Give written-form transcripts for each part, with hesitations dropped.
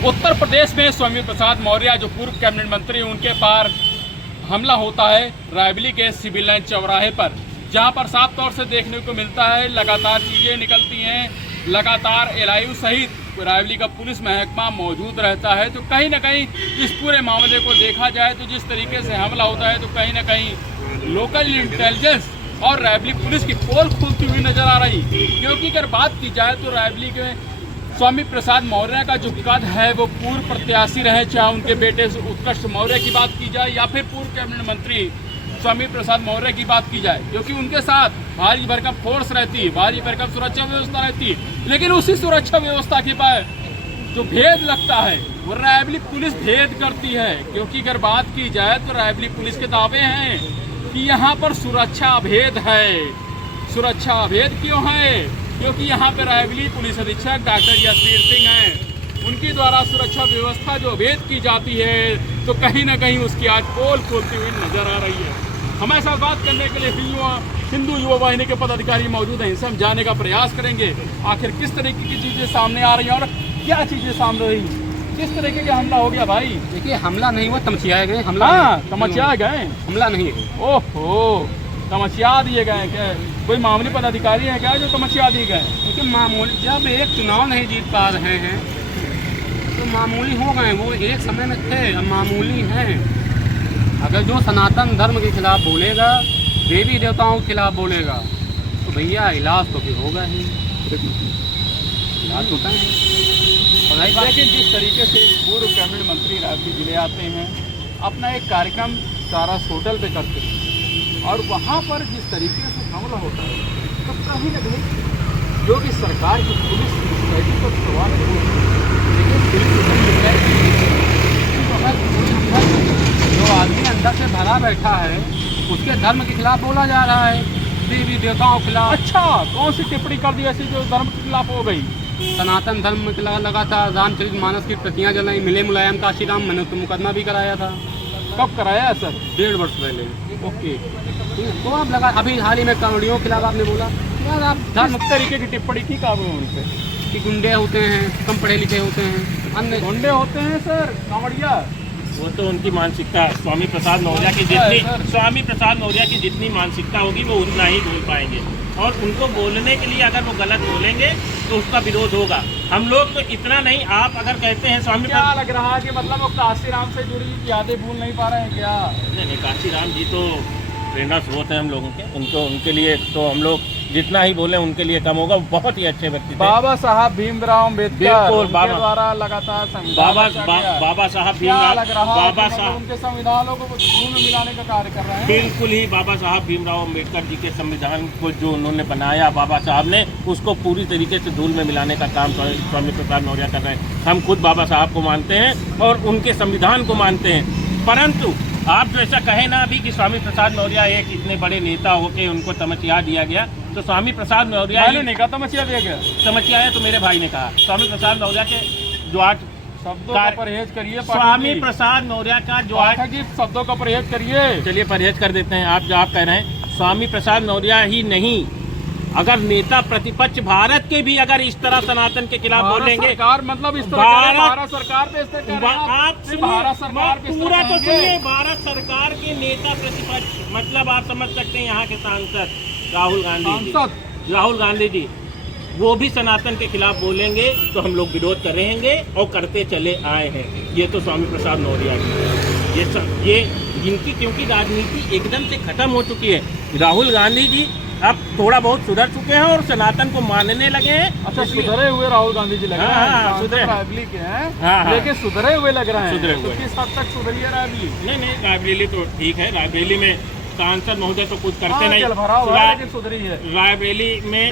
उत्तर प्रदेश में स्वामी प्रसाद मौर्य जो पूर्व कैबिनेट मंत्री, उनके पार हमला होता है रायबरेली के सिविल लाइन चौराहे पर, जहां पर साफ तौर से देखने को मिलता है लगातार चीज़ें निकलती हैं, लगातार एलआईयू सहित रायबरेली का पुलिस महकमा मौजूद रहता है। तो कहीं ना कहीं इस पूरे मामले को देखा जाए तो जिस तरीके से हमला होता है तो कहीं ना कहीं लोकल इंटेलिजेंस और रायबरेली पुलिस की पोल खुलती हुई नजर आ रही, क्योंकि अगर बात की जाए तो रायबरेली के स्वामी प्रसाद मौर्य का जो कद है वो पूर्व प्रत्याशी रहे, चाहे उनके बेटे उत्कर्ष मौर्य की बात की जाए या फिर पूर्व कैबिनेट मंत्री स्वामी प्रसाद मौर्य की बात की जाए, क्योंकि उनके साथ भारी भरकम फोर्स रहती है, भारी भरकम सुरक्षा व्यवस्था रहती है। लेकिन उसी सुरक्षा व्यवस्था के पास जो भेद लगता है वो रायबरेली पुलिस भेद करती है, क्योंकि अगर बात की जाए तो रायबरेली पुलिस के दावे हैं कि यहाँ पर सुरक्षा अभेद है। सुरक्षा अभेद क्यों है? क्योंकि यहाँ पे रायबरेली पुलिस अधीक्षक डॉक्टर यशवीर सिंह हैं, उनके द्वारा सुरक्षा व्यवस्था जो अभेद की जाती है तो कहीं ना कहीं उसकी आज पोल खोलती हुई नजर आ रही है। हमारे साथ बात करने के लिए हिंदू युवा वाहिनी के पदाधिकारी मौजूद हैं, इनसे हम जानने का प्रयास करेंगे आखिर किस तरीके की चीज़ें सामने आ रही हैं और क्या चीज़ें सामने रही, किस तरीके का हमला हो गया। भाई देखिए, हमला नहीं हुआ, तमचियाए गए। हमला तमचिया गए, हमला नहीं है। ओहो, तमचिया दिए गए क्या? कोई मामूली पदाधिकारी है क्या जो तमचिया दिए गए? क्योंकि मामूली, जब एक चुनाव नहीं जीत पा रहे हैं तो मामूली हो गए। वो एक समय में थे, अब मामूली हैं। अगर जो सनातन धर्म के खिलाफ बोलेगा, देवी देवताओं के खिलाफ बोलेगा तो भैया इलाज तो फिर होगा ही, इलाज होता है। लेकिन जिस तरीके से पूर्व कैबिनेट मंत्री रायबरेली जिले आते हैं, अपना एक कार्यक्रम सारा होटल पे करते हैं और वहाँ पर जिस तरीके से हमला होता है तो कहीं ना कहीं जो कि सरकार की पुलिस की स्ट्रेटजी पर सवाल है, जो आदमी अंदर से भरा बैठा है उसके धर्म के खिलाफ बोला जा रहा है, देवी देवताओं के खिलाफ। अच्छा, कौन सी टिप्पणी कर दी ऐसी जो धर्म के खिलाफ हो गई? सनातन धर्म के खिलाफ लगातार रामचरितमानस की प्रतियां जलाई, मिले मुलायम काशीराम, मैंने उसको मुकदमा भी कराया था। कब कराया सर? 1.5 वर्ष पहले। ओके, तो आप लगा, अभी हाल ही में कांवड़ियों के खिलाफ आपने बोला यार, आप धर्म किस तरीके की टिप्पणी की काबू उन पे कि गुंडे होते हैं, कम पढ़े लिखे होते हैं, अन्य गुंडे होते हैं सर कांवड़िया? वो तो उनकी मानसिकता, स्वामी प्रसाद मौर्य की जितनी मानसिकता होगी वो उतना ही बोल पाएंगे, और उनको बोलने के लिए अगर वो गलत बोलेंगे तो उसका विरोध होगा। हम लोग तो इतना नहीं, आप अगर कहते हैं स्वामी, क्या लग रहा है कि मतलब वो काशीराम से जुड़ी यादें भूल नहीं पा रहे हैं क्या? नहीं, काशीराम जी तो प्रेरणा स्रोत है हम लोगों के, उनके लिए तो हम लोग जितना ही बोले उनके लिए कम होगा। बहुत ही अच्छे व्यक्ति थे बाबा साहब भीमराव अम्बेडकर, बिल्कुल, उनके द्वारा लगातार बाबा साहब भीमराव, उनके संविधानों को धूल में मिलाने का कार्य कर रहे हैं। बिल्कुल ही बाबा साहब भीमराव अम्बेडकर जी के संविधान को जो उन्होंने बनाया बाबा साहब ने, उसको पूरी तरीके से धूल में मिलाने का काम स्वामी प्रसाद मौर्य कर रहे हैं। हम खुद बाबा साहब को मानते हैं और उनके संविधान को मानते हैं, परंतु आप जो ऐसा कहे ना अभी कि स्वामी प्रसाद मौर्य एक इतने बड़े नेता होके उनको तमचिया दिया गया, तो स्वामी प्रसाद मौर्य नहीं कहा तमचिया दिया गया, तमचिया है तो मेरे भाई ने कहा। स्वामी प्रसाद मौर्य के जो आज शब्दों का परहेज करिए, स्वामी प्रसाद मौर्य का जो आज की शब्दों का परहेज करिए। चलिए परहेज कर देते हैं। आप जो आप कह रहे हैं, स्वामी प्रसाद मौर्य ही नहीं, अगर नेता प्रतिपक्ष भारत के भी अगर इस तरह सनातन के खिलाफ बोलेंगे, सरकार मतलब इस तरह भारत सरकार पे इस तरह आप भारत सरकार पे पूरा तो सुनिए, भारत सरकार के नेता प्रतिपक्ष मतलब आप समझ सकते हैं यहाँ के सांसद राहुल गांधी जी, वो भी सनातन के खिलाफ बोलेंगे तो हम लोग विरोध कर रहेंगे और करते चले आए हैं। ये तो स्वामी प्रसाद मौर्य की ये जिनकी, क्योंकि राजनीति एकदम से खत्म हो चुकी है। राहुल गांधी जी अब थोड़ा बहुत सुधर चुके हैं और सनातन को मानने लगे हैं। अच्छा, सुधरे हुए राहुल गांधी जी लग रहे हैं, सुधरे रायबरेली के हैं, लेकिन सुधरे हुए लग रहे हैं। सुधरे हुए, किस हद तक सुधरी है रायबरेली? नहीं, रायबरेली तो ठीक है। रायबरेली में सांसद महोदय तो कुछ करते नहीं, लेकिन सुधरी है। रायबरेली में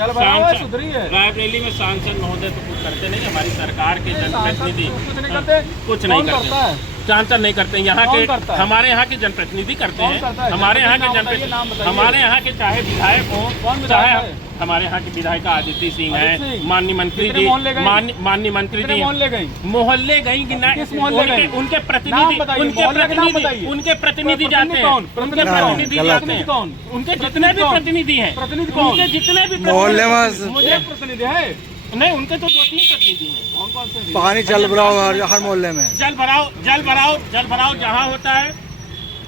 सुधरी है, रायबरेली में सांसद महोदय तो कुछ करते नहीं। हमारी सरकार के जनप्रतिनिधि कुछ नहीं करते, सांसद नहीं करते। यहाँ के हमारे यहाँ के जनप्रतिनिधि करते हैं। हमारे यहाँ के चाहे विधायक हो, चाहे हमारे यहाँ की विधायिका आदित्य सिंह है, माननीय मंत्री जी, माननीय मंत्री जी मोहल्ले गई, उनके प्रतिनिधि जाते हैं, उनके जितने भी प्रतिनिधि हैं, उनके जितने भी मोहल्ले में मुझे प्रतिनिधि है नहीं, उनके तो 2-3 प्रतिनिधि हैं। कौन से? पानी जल भराव हर मोहल्ले में। जल भराव जहाँ होता है,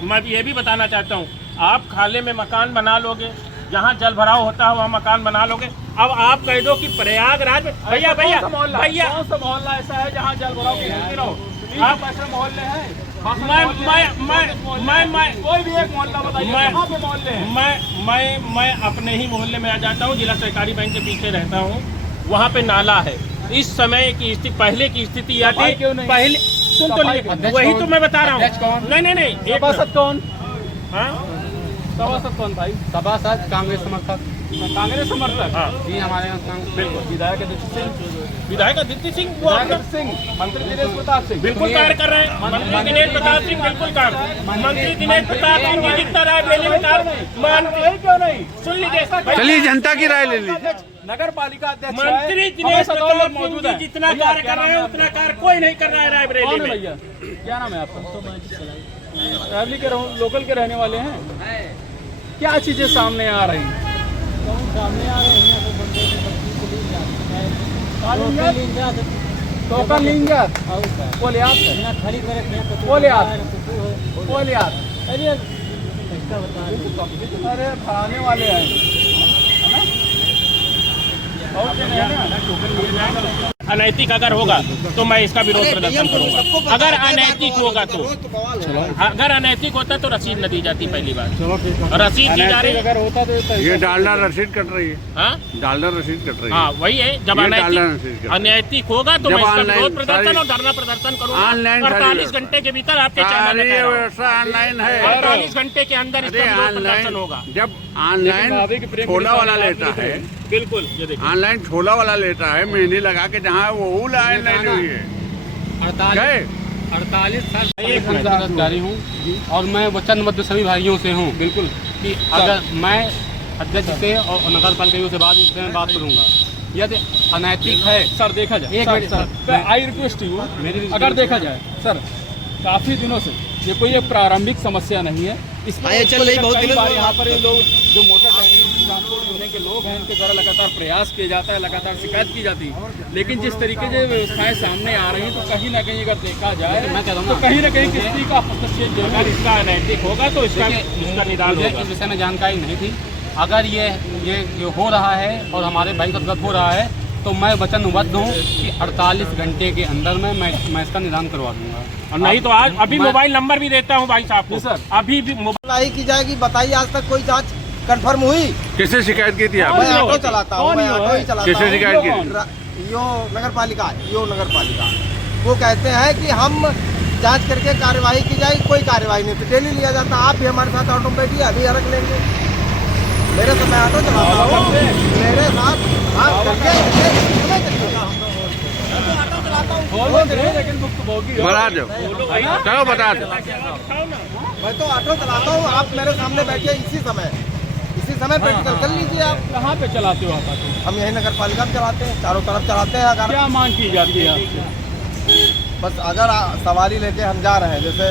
मैं ये भी बताना चाहता हूँ, आप खाले में मकान बना लोगे, जहाँ जल भराव होता है वहाँ मकान बना लोगे। अब आप कह दो कि प्रयागराज में भैया कौन सा मोहल्ला ऐसा है जहाँ जल भराव की स्थिति ना हो? आप ऐसे मोहल्ले हैं? कोई भी एक मोहल्ला बताइए कहाँ पे मोहल्ले हैं? मैं अपने ही मोहल्ले में आ जाता हूँ, जिला सहकारी बैंक के पीछे रहता हूँ, वहाँ पे नाला है। इस समय की स्थिति, पहले की स्थिति यह थी, पहले सुन तो लीजिए, वही तो मैं बता रहा हूँ। नहीं, सभासद कौन? हाँ, सभासद कौन भाई? सभासद कांग्रेस समर्थक। कांग्रेस समर्थक? हाँ, जी हमारे यहाँ बिल्कुल। विधायक आदित्य सिंह, वो अपना सिंह, मंत्री दिनेश प्रताप सिंह बिल्कुल कार्य कर रहे हैं। मंत्री दिनेश प्रताप सिंह बिल्कुल कार्य, मंत्री दिनेश प्रताप सिंह जी जितना रायबरेली में कार्य क्यों नहीं? सुन लीजिए, चलिए जनता की राय ले लीजिए। नगर पालिका अध्यक्ष मंत्री दिनेश प्रताप सिंह जी जितना कार्य कर रहे हैं उतना कार्य कोई नहीं कर रहा है रायबरेली कौन है में। भैया? क्या नाम है आपका? रायबरेली के लोकल के रहने वाले हैं। क्या चीजें सामने आ रही हैं? टोकन लिंगत बोलियात अरे खाने वाले हैं, है ना? और क्या है ना? अनैतिक अगर होगा तो मैं इसका विरोध प्रदर्शन करूंगा। अगर अनैतिक होगा तो, अगर अनैतिक होता तो रसीद न दी जाती पहली बार। रसीद दी जा रही है, अगर होता तो ये डालडा रसीद कट रही है। हाँ, डालडा रसीद कट रही है। हाँ वही है। जब अनैतिक होगा तो मैं इसका विरोध प्रदर्शन और धरना प्रदर्शन करूंगा। ऑनलाइन 48 घंटे के भीतर आपके चैनल में ऑनलाइन है। 48 घंटे के अंदर इसका विरोध प्रदर्शन होगा। जब ऑनलाइन छोला वाला लेता है, बिल्कुल, ये देखिए ऑनलाइन छोला वाला लेता है, मेहंदी लगा के, जहाँ वो ऑनलाइन हुई है। 48 साल बेरोजगारी हूँ और मैं वचनबद्ध सभी भाइयों से हूँ बिल्कुल कि अगर मैं अध्यक्ष से और नगर पालिकाओं से बात करूँगा, यदि अनैतिक है सर देखा जाए, एक minute sir I request you, अगर देखा जाए सर, काफी दिनों से ये कोई एक प्रारंभिक समस्या नहीं है। इसमें चल रही बहुत दिनों से यहाँ पर ये लोग जो मोटर ट्रांसपोर्ट यूनियन के लोग हैं, इनके द्वारा लगातार प्रयास किया जाता है, लगातार शिकायत की जाती है, लेकिन जिस तरीके से व्यवस्थाएं सामने आ रही हैं तो कहीं ना कहीं अगर देखा जाए तो कहीं ना कहीं किसी का हस्तक्षेप जो है इसका अनैतिक होगा तो इसका निदान मुझे होगा। इस विषय में जानकारी नहीं थी। अगर ये हो रहा है और हमारे भाई का गलत हो रहा है तो मैं वचनबद्ध हूँ कि 48 घंटे के अंदर में मैं इसका निदान करवा दूंगा। और नहीं तो आज अभी मोबाइल नंबर भी देता हूँ भाई साहब को। सर अभी भी नहीं की जाएगी। बताइए आज तक कोई जांच कंफर्म हुई? किससे शिकायत की थी मैं आपने? ऑटो चलाता हूँ, मैं ऑटो ही चलाता किससे हूँ। शिकायत की थी? यो नगर पालिका वो कहते हैं कि हम जांच करके कार्यवाही की जाएगी। कोई कार्यवाही नहीं, तो डेली लिया जाता। आप भी हमारे साथ ऑटो में बैठिए, अभी रख लेंगे। मेरे तो मैं ऑटो चलाता हूँ, मेरे साथ लेकिन मुक्त भोगी हो। बता दो, चलो बता दो। मैं तो ऑटो चलाता हूँ, आप मेरे सामने बैठिए इसी समय प्रैक्टिकल कर लीजिए। आप कहाँ पे चलाते हो आप? हम यही नगर पालिका में चलाते हैं, चारों तरफ चलाते हैं। अगर क्या मांग की जाती है आपसे? बस अगर सवारी लेके हम जा रहे हैं, जैसे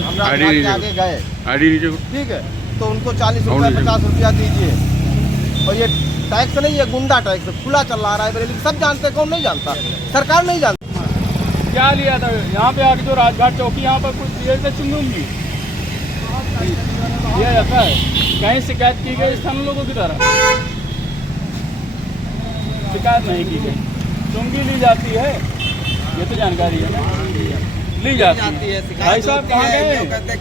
हम राजधानी के आगे गए, आईडी नीचे ठीक है, तो उनको 40 रुपया 50 रुपया दीजिए। और ये टैक्स नहीं है, गुंडा टैक्स खुला चल रहा है बरेली। सब जानते, कौन नहीं जानता? सरकार नहीं जानती। क्या लिया था यहाँ पे आके? जो राजघाट चौकी यहाँ पर कुछ दिए थे चुंगुंगी दिया जाता है। कहीं शिकायत की गई स्थानीय लोगों की तरह? शिकायत नहीं की गई। चुंगी ली जाती है, ये तो जानकारी है ना, ली जाती है। भाई साहब कहाँ गए?